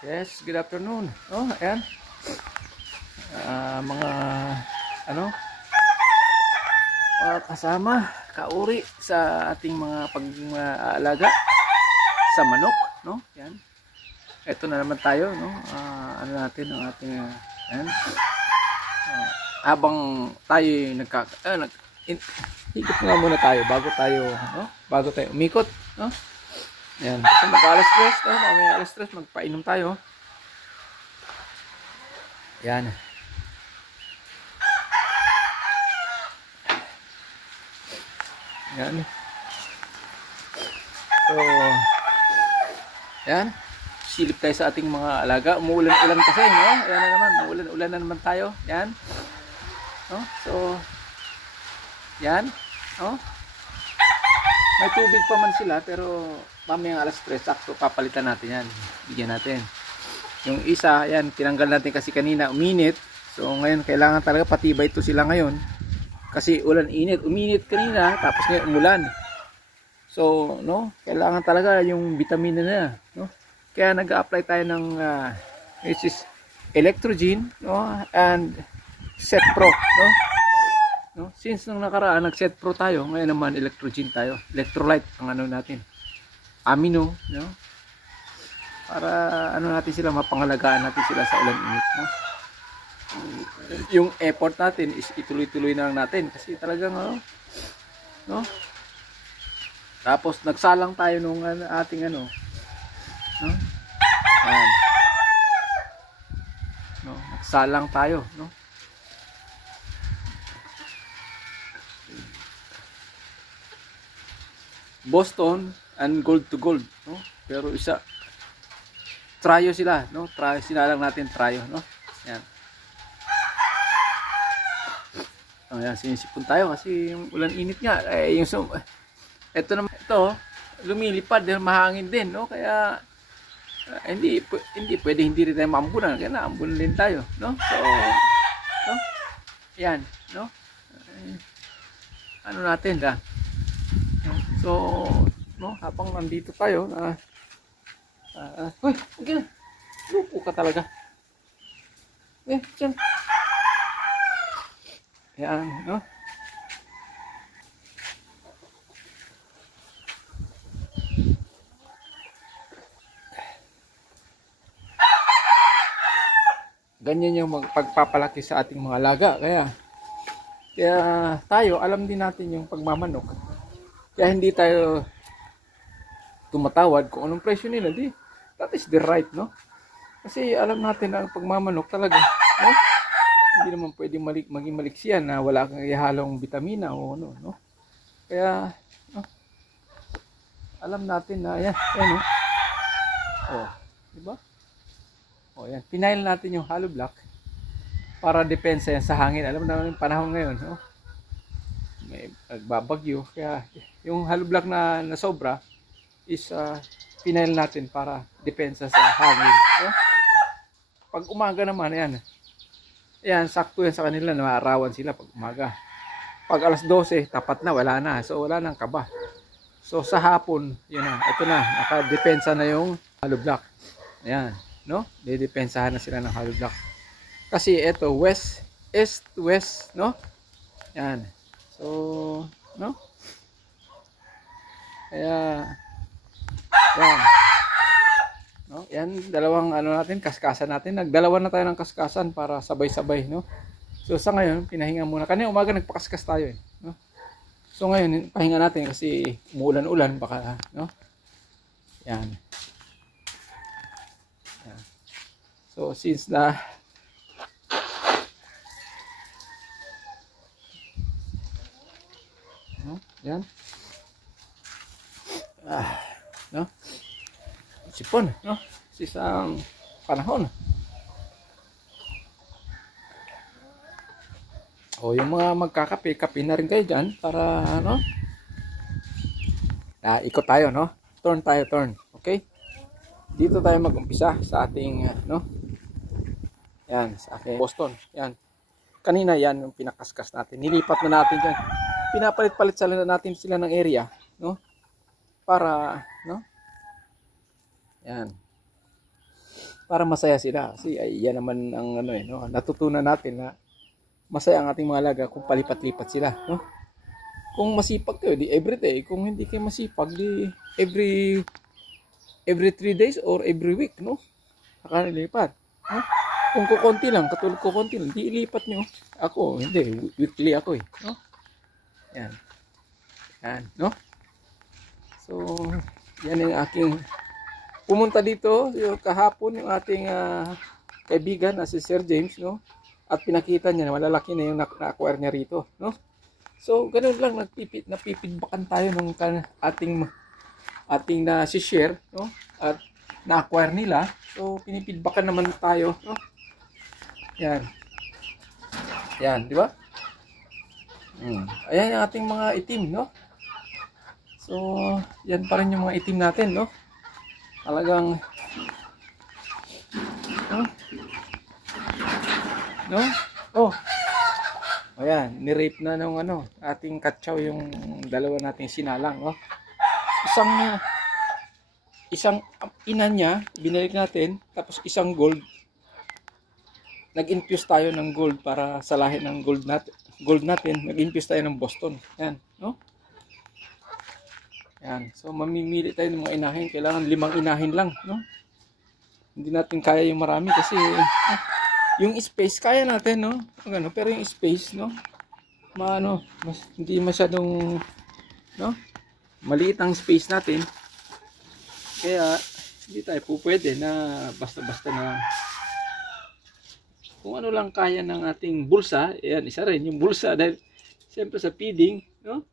Yes, good afternoon. Oh, ayan. Mga ano, mga kasama, kauri sa ating mga pag-aalaga sa manok, no? Yan. Ito na naman tayo, no? Ano natin ang ating ayan. Habang tayo higit nga muna tayo bago tayo, no? Bago tayo umikot, no? Yan, kasi mag-alas stress, no? May alas stress, magpainom tayo. Yan. Yan. So, yan. Silip tayo sa ating mga alaga. Umuulan-ulan kasi, no? Yan na naman, umuulan-ulan na naman tayo. Yan. No? So, yan. No? May tubig pa man sila, pero mamayang alas 3, sakto papalitan natin yan. Bigyan natin. Yung isa, yan, tinanggal natin kasi kanina, uminit. So, ngayon, kailangan talaga patibay ito sila ngayon. Kasi ulan-init. Uminit kanina, tapos ngayon umulan. So, no, kailangan talaga yung vitamina na, no? Kaya nag-a-apply tayo ng which is Electrogen, no? And Set Pro, no? No? Since nung nakaraan, nag-Set Pro tayo, ngayon naman Electrogen tayo. Electrolyte ang ano natin. Amino, no? Para ano natin sila, mapangalagaan natin sila sa ulan-init, no? Yung effort natin is ituloy-tuloy na lang natin kasi talagang no? Tapos nagsalang tayo nung ating no? Ayan. No, nagsalang tayo, no? Boston and gold to gold, no? Pero isa tryo sila, no? Tryo sila lang natin, tryo, no? Yan. Ayan, sinisipon tayo kasi yung ulan-init nga, yung ito naman, ito lumilipad dahil mahangin din, no? Kaya hindi pwede hindi rin tayo maambunan, kaya naambunan din tayo, no? So, no? Yan, no? Ano natin da? So, no, habang nandito tayo na uy, okay na. Lupo ka talaga. Diyan. Yan, no? Ganyan yung pagpapalaki sa ating mga alaga. Kaya tayo, alam din natin yung pagmamanok. Kaya hindi tayo tumatawad kung anong presyo nila. That is the right, no? Kasi alam natin na ang pagmamanok talaga, no? Hindi naman pwedeng maging maliksiyan na wala kang ihalong vitamina o ano, no? Kaya, no? Alam natin na, yan, no? Oh, diba? Oh, yan. Pinail natin yung hollow block para depensa yan sa hangin. Alam naman yung panahon ngayon, no? May nagbabagyo. Kaya, yung hollow block na sobra is pinail natin para depensa sa hangin, no? Pag umaga naman, yan. Yan, sakto yan sa kanila na maarawan sila pag umaga. Pag alas 12, tapat na, wala na. So, wala nang kaba. So, sa hapon, yun na. Ito na, nakadepensa na yung hollow block. Ayan, no? Didepensahan na sila ng hollow block. Kasi ito, west, east, west, no? Yan. So, no? Kaya, yan. No? Yan, dalawang ano natin, kaskasan natin. Nagdalawa na tayo ng kaskasan para sabay-sabay, no? So sa ngayon, pinahinga muna. Kanina umaga nagpakaskas tayo, no? So ngayon, pahinga natin kasi umuulan-ulan baka, no? Yan. Yan. So since na no? Yan. No? Sipon, no? Sa isang panahon. O yung mga magkakape, kape na rin kayo dyan para, ano? Ikot tayo, no? Turn tayo, turn. Okay? Dito tayo mag-umpisa sa ating, no? Yan, sa ating Boston. Yan. Kanina yan yung pinakaskas natin. Nilipat na natin dyan. Pinapalit-palit natin sila ng area, no? Para, no? Yan. para masaya sila. Kasi ay, yan naman ang ano eh, no? Natutunan natin na masaya ang ating mga alaga kung palipat-lipat sila, no? Kung masipag kayo, di everyday. Kung hindi kayo masipag, di every 3 days or every week, no? Saka nilipat, no? Kung kukonti lang, katulad kukonti lang, di ilipat nyo. Ako, hindi, weekly ako eh, no? Yan. Yan, no? So, yan yung aking pumunta dito yung kahapon yung ating kaibigan na si Sir James, no? At pinakita niya na malalaki na yung na-acquire niya rito, no? So, ganun lang, napipidbakan tayo ng ating na si-share, no? At na-acquire nila. So, pinipidbakan naman tayo, no? Yan. Yan, di ba? Ayan yung ating mga itim, no? So, yan pa rin yung mga itim natin, no? Talagang no? Oh. Ayan, ni-rape na nung ating katsaw yung dalawa nating sinalang, no? Isang ina niya, binalik natin, tapos isang gold. Nag-infuse tayo ng gold para salahin ng gold natin. Nag-infuse tayo ng Boston. Yan, no? Yan. So, mamimili tayo ng mga inahin. Kailangan 5 inahin lang, no? Hindi natin kaya yung marami kasi yung space kaya natin, no? Pero yung space, no? Hindi masyadong, no? Maliit ang space natin. Kaya hindi tayo pwede na basta-basta na kung ano lang kaya ng ating bulsa. Ayan, isa rin yung bulsa dahil siyempre sa feeding, no?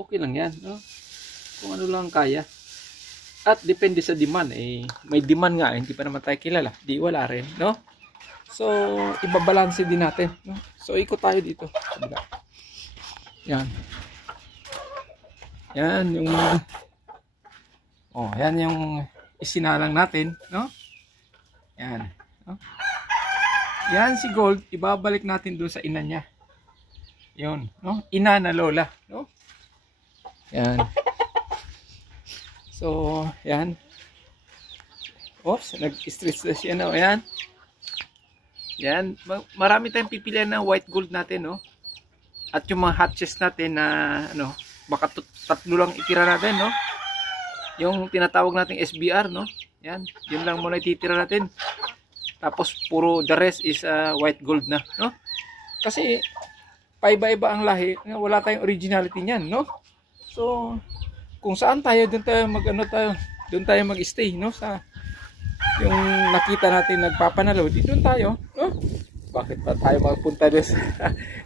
Okay lang yan, no? Kung ano lang kaya. At depende sa demand, may demand nga, hindi pa naman tayo kilala, di wala rin, no? So, ibabalanse din natin, no? So, ikot tayo dito. Yan. Yan yung yan yung isinalang natin, no? Yan, no? Yan si Gold, ibabalik natin doon sa ina niya. Yun, no? Ina na lola, no? Yan. So, yan. Oops, nag-stretch na siya, no? Yan. Yan. Marami tayong pipilian ng white gold natin, no? At yung mga hatches natin na, baka 3 lang itira natin, no? Yung tinatawag nating SBR, no? Yan. Yun lang muna ititira natin. Tapos, puro the rest is white gold na, no? Kasi, paiba-iba ang lahi. Wala tayong originality niyan, no? So, kung saan tayo, doon tayo mag-stay, no? Sa yung nakita natin nagpapanalo, dito tayo, no? Bakit pa tayo magpunta doon sa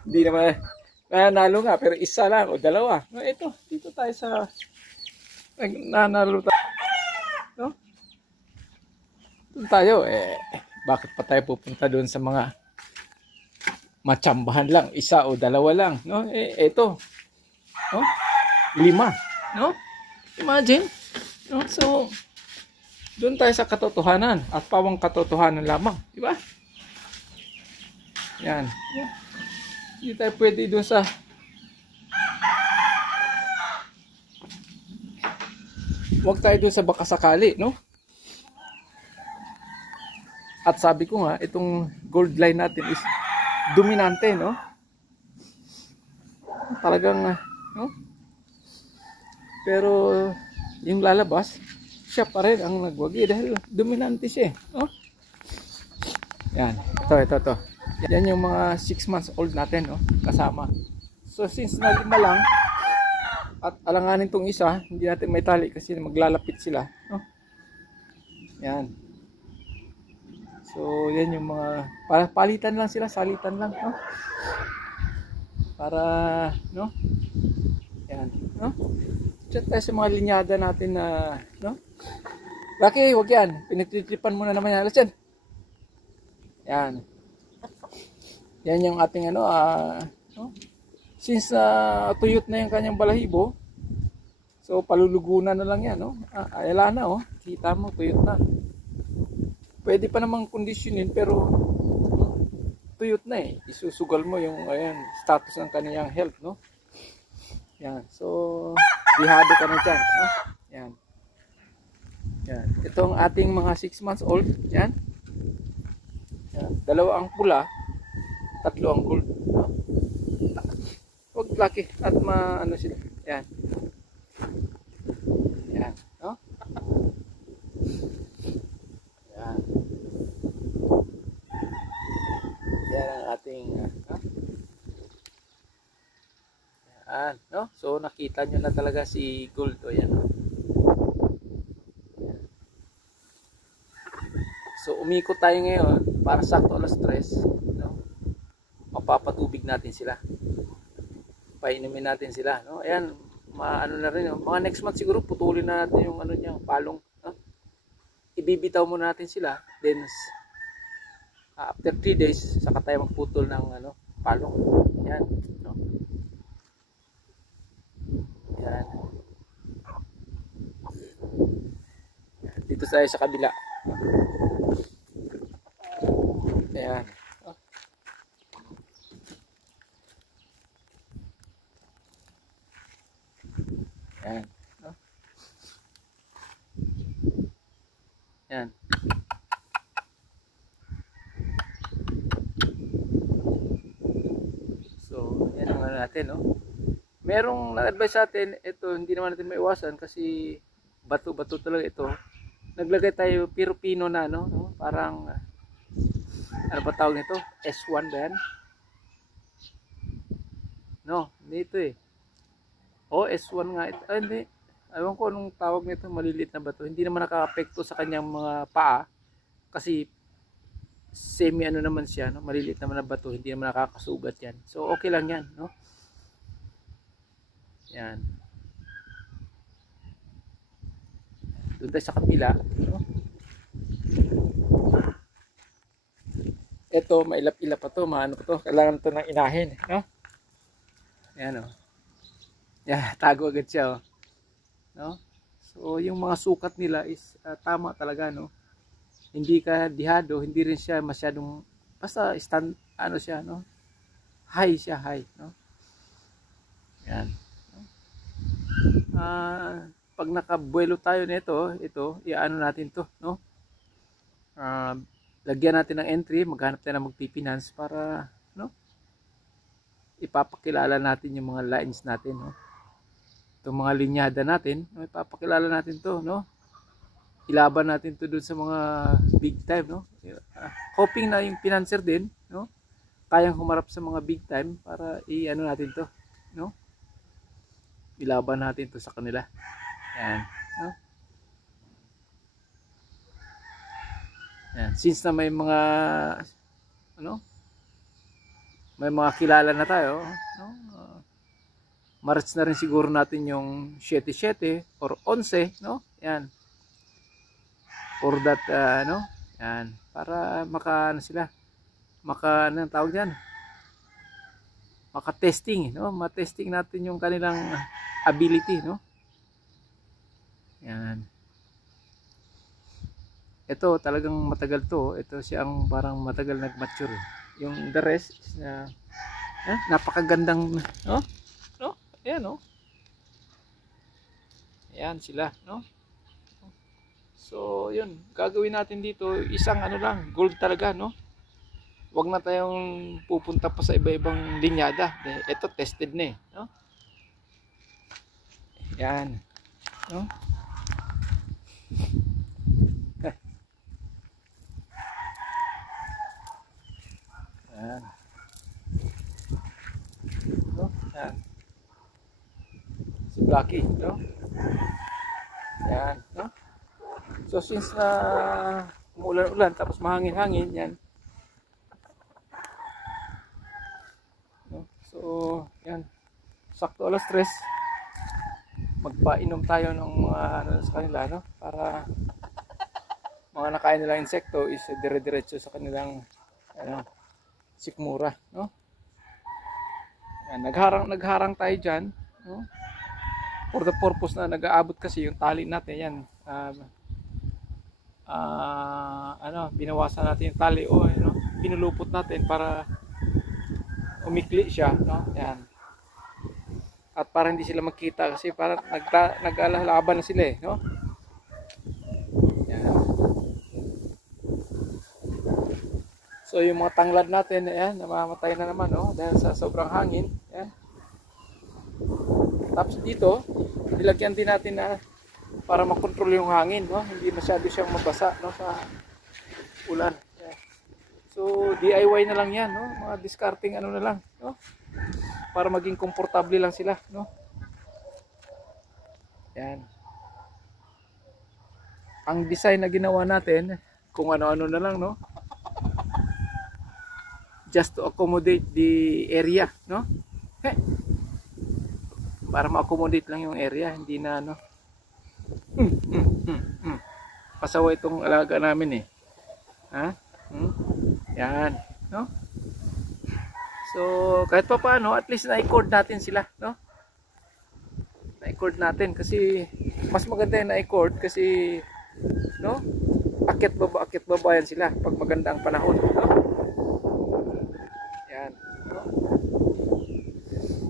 hindi naman nanalo nga, pero isa lang o dalawa. No, ito, dito tayo sa nanalo tayo, no? Doon tayo, bakit pa tayo pupunta doon sa mga matsambahan lang, isa o dalawa lang, no? Ito, no? 5, no? Imagine, no? So, doon tayo sa katotohanan at pawang katotohanan lamang, di ba? Yan. Hindi tayo pwede doon sa huwag tayo doon sa baka sakali, no? At sabi ko nga, itong gold line natin is dominante, no? Talagang, no? Pero yung lalabas, siya pa rin ang nagwagi dahil dominante siya, no? Yan, ito. Yan yung mga 6 months old natin, no? Kasama. So since na 5 lang at alanganin tong isa, hindi natin may tali kasi maglalapit sila, no? Yan. So yan yung mga palitan lang sila, salitan lang, no? Para, no? Yan, no? Chat tayo sa mga linyada natin na, no? Lucky, wag yan. Pinagtitipan muna naman yan. Alas yan. Yan. Yan yung ating no? Since tuyot na yung kanyang balahibo, so palulugunan na lang yan, no? Ayala na, oh. Kita mo, tuyot na. Pwede pa namang kondisyonin, pero tuyot na eh. Isusugal mo yung status ng kanyang health, no? Yan. So, dihado ka na dyan, no? Yan. Yan. Ito ang ating mga 6 months old. Yan. Yan. 2 ang pula, 3 ang gold. No? Huwag laki at ano sila. Yan. Yan. No? Yan. Yan ang ating yan, no? So nakita nyo na talaga si gold. O yan. No? So umikot tayo ngayon para sakto alas 3, no? Mapapatubig natin sila. Painumin natin sila, no? Ayan, ano na rin, no? Mga next month siguro putulin na natin yung ano niya, palong, no? Ibibitaw muna natin sila, then after 3 days saka tayo magputol ng ano, palong. Yan, no? Yan. Dito tayo sa kabila. Ayan. Oh. Ayan. Oh. Ayan. So, yan ang ano natin, no? Merong na-advise sa atin, ito hindi naman natin maiwasan kasi bato-bato talaga ito. Naglagay tayo Pilipino na, no? Parang ano ba tawag nito? S1 ba yan? No, hindi ito eh. Oh, S1 nga ito. Ah, hindi. Ewan ko anong tawag nito, maliliit na bato. Hindi naman nakaka-apekto sa kanyang mga paa kasi semi ano naman siya, no? Maliliit naman na bato, hindi naman nakakasugat yan. So okay lang yan, no? Yan. Doon tayo sa kapila, no? Ito, mailap-ilap pa to, maano pa to, kailangan to ng inahin, no? Yan, oh. Yan, tago agad siya, oh. No? So, yung mga sukat nila is tama talaga, no? Hindi ka dihado, hindi rin siya masyadong, basta stand, ano siya, no? High siya, high, no? Yan. Pag nakabuelo tayo nito, ito, iaano natin to, no? Lagyan natin ng entry, maghanap tayo ng magpipinance para, no? Ipapakilala natin yung mga lines natin, no? Itong mga linyada natin, no? Ipapakilala natin to, no? Ilaban natin to dun sa mga big time, no? Hoping na yung financer din, no? Kayang humarap sa mga big time para i-ano natin to, no? Ilaban natin to sa kanila. Yan, no? Yan, since na may mga ano, may mga kilala na tayo, no? March na rin siguro natin yung 7-7 or 11, no? Yan. For that, no? Yan. Para ano sila, ano tawag diyan? Maka-testing, no? Ma-testing natin yung kanilang ability, no? Yan. Ito talagang matagal to. Ito siya ang parang matagal nag-mature. Yung the rest is napakagandang, no? No? Ayan, no? Ayan sila, no? So, yun. Gagawin natin dito isang ano lang, gold talaga, no? Huwag na tayong pupunta pa sa iba-ibang linyada. Ito tested na eh, no? Yan, no? Yan. No? Yan. Si Blacky, no? Yan, no? So since na umulan-ulan tapos mahangin-hangin, yan. No? So, yan. Sakto alas 3. Magpainom tayo ng mga ano sa kanila, no? Para mga nakain nilang insekto is dire-diretso sa kanilang ano, sikmura, no? Yan, nagharang tayo diyan, no? For the purpose na nag-aabot kasi yung tali natin, yan. Ano, binawasan natin yung tali o ano, pinulupot natin para umikli siya, no? Yan. At para hindi sila magkita kasi parang nag-alalaban na sila eh, no? So yung mga tanglad natin, ayan, namamatay na naman, no? Dahil sa sobrang hangin. Ayan. Tapos dito, nilagyan din natin na para makontrol yung hangin, no? Hindi masyado siyang mabasa, no, sa ulan. Ayan. So DIY na lang 'yan, no? Mga discarding ano na lang, no? Para maging komportable lang sila, no? Yan. Ang design na ginawa natin, kung ano-ano na lang, no? Just to accommodate the area, no? Para ma-accommodate lang yung area, hindi na, no? Pasaway itong alaga namin, eh. Ha? Yan, no? So, kahit pa paano, at least na-record natin sila, no? Na-record natin kasi mas maganda yung na-record kasi, no? Akit baba yan sila pag maganda ang panahon, no? Yan, no?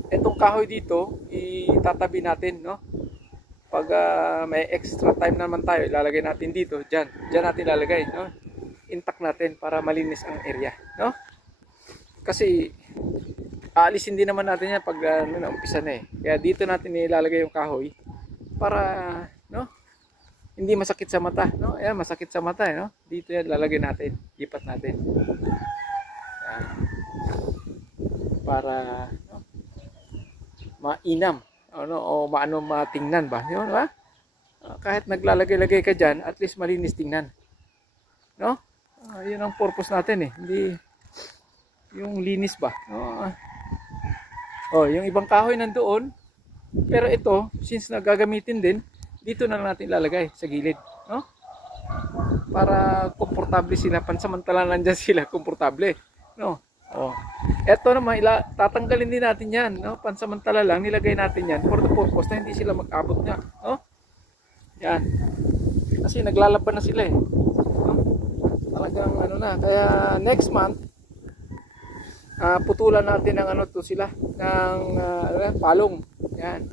Etong kahoy dito, itatabi natin, no? Pag may extra time naman tayo, ilalagay natin dito, diyan natin ilalagay, no? Intact natin para malinis ang area, no? Kasi aalisin din naman natin yan pag umpisa na, eh. Kaya dito natin ilalagay yung kahoy para, no, hindi masakit sa mata, no? Ayan, masakit sa mata, eh, no? Dito yan lalagay natin, lipat natin. Ayan. Para, no, mainam, ano, o maano matingnan ba, yun, ba? Kahit naglalagay-lagay ka dyan, at least malinis tingnan, no? Yun ang purpose natin, eh. Hindi yung linis ba, no? Oh, yung ibang kahoy nandoon, pero ito, since nagagamitin din, dito na lang natin ilalagay sa gilid, no? Para komportable sila, pansamantala nandiyan sila, komportable, no? Oh. Ito naman, tatanggalin din natin yan, no? Pansamantala lang, nilagay natin yan for the purpose na hindi sila mag-abot nga, no? Yan. Kasi naglalaban na sila, eh. No? Talagang ano na, kaya next month, putulan natin ng ano to sila, ng palong. Yan.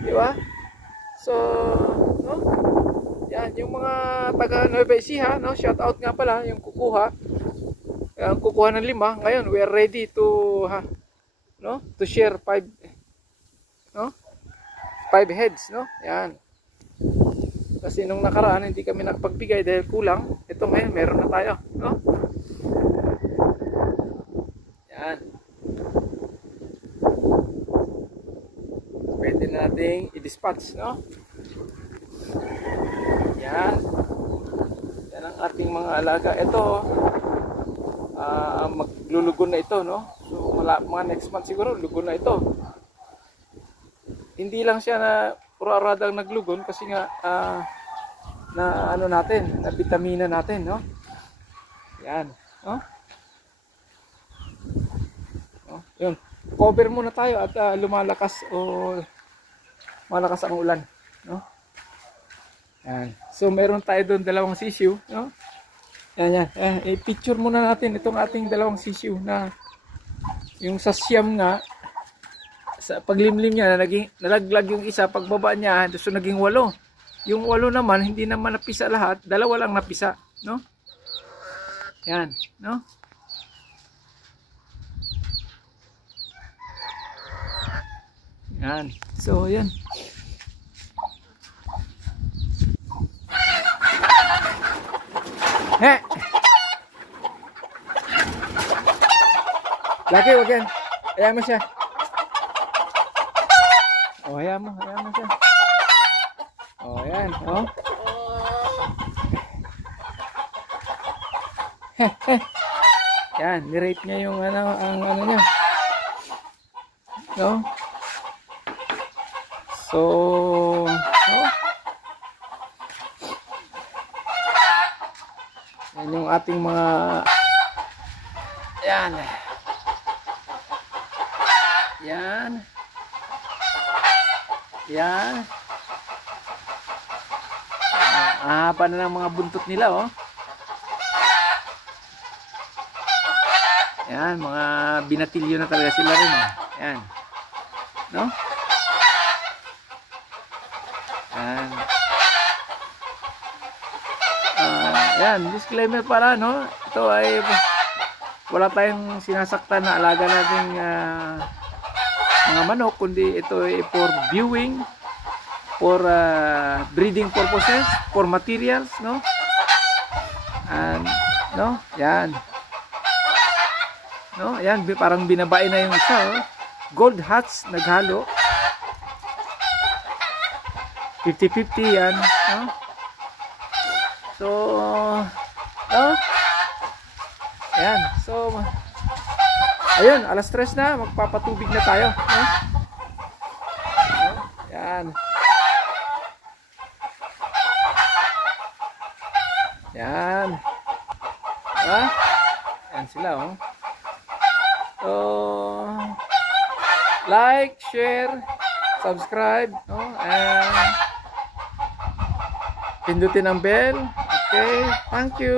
Di ba? So, no? Yan, yung mga taga Nueva Ecija, no? Shout out nga pala, yung kukuha. Ang kukuha ng 5, ngayon we are ready to no? To share 5, no? 5 heads, no? Yan. Kasi nung nakaraan hindi kami nakapagbigay dahil kulang. Ito ngayon meron na tayo, no? Yan. Pwede nating i-dispatch, no? Yan. Yan ang ating mga alaga. Ito, maglulugon na ito, no? So, mga next month siguro, lugon na ito. Hindi lang siya na pura-aradang naglugon kasi nga, na ano natin, na vitamina natin, no? Yan, no? Yun, cover muna tayo at lumalakas o malakas ang ulan, no? Yan. So meron tayo doon 2 sisiw, no? Yan. I-picture muna natin itong ating 2 sisiw na yung sa siyam nga sa paglimlim niya nalaglag yung isa, pagbaba niya so naging 8. Yung 8 naman hindi naman napisa lahat, 2 lang napisa, no? Yan, no? Yan. So, yan. He! Laki, wag yan. Hayaan mo siya. Oh, hayaan mo siya. Oh, yan. Oh. Yan, ni-rape niya yung ang ano niya. No? So, no? Yan yung ating mga yan. Yan. Yan. Ahaba na ng mga buntot nila, oh. Yan, mga binatilyo na talaga sila rin, oh. Yan. No? Yan, disclaimer para, no? Ito ay wala tayong sinasaktan na alaga nating mga manok, kundi ito ay for viewing, for breeding purposes, for materials, no? And no, yan. No, yan parang binabae na yung isa, oh. Gold hats naghalo. 50-50 yan, no? So, no? Ayan, so ayun, alas 3 na, magpapatubig na tayo, no? Ayan. Ayan. Diba? Ayan sila, oh. So, like, share, subscribe, no? And pindutin ang bell. Okay, thank you.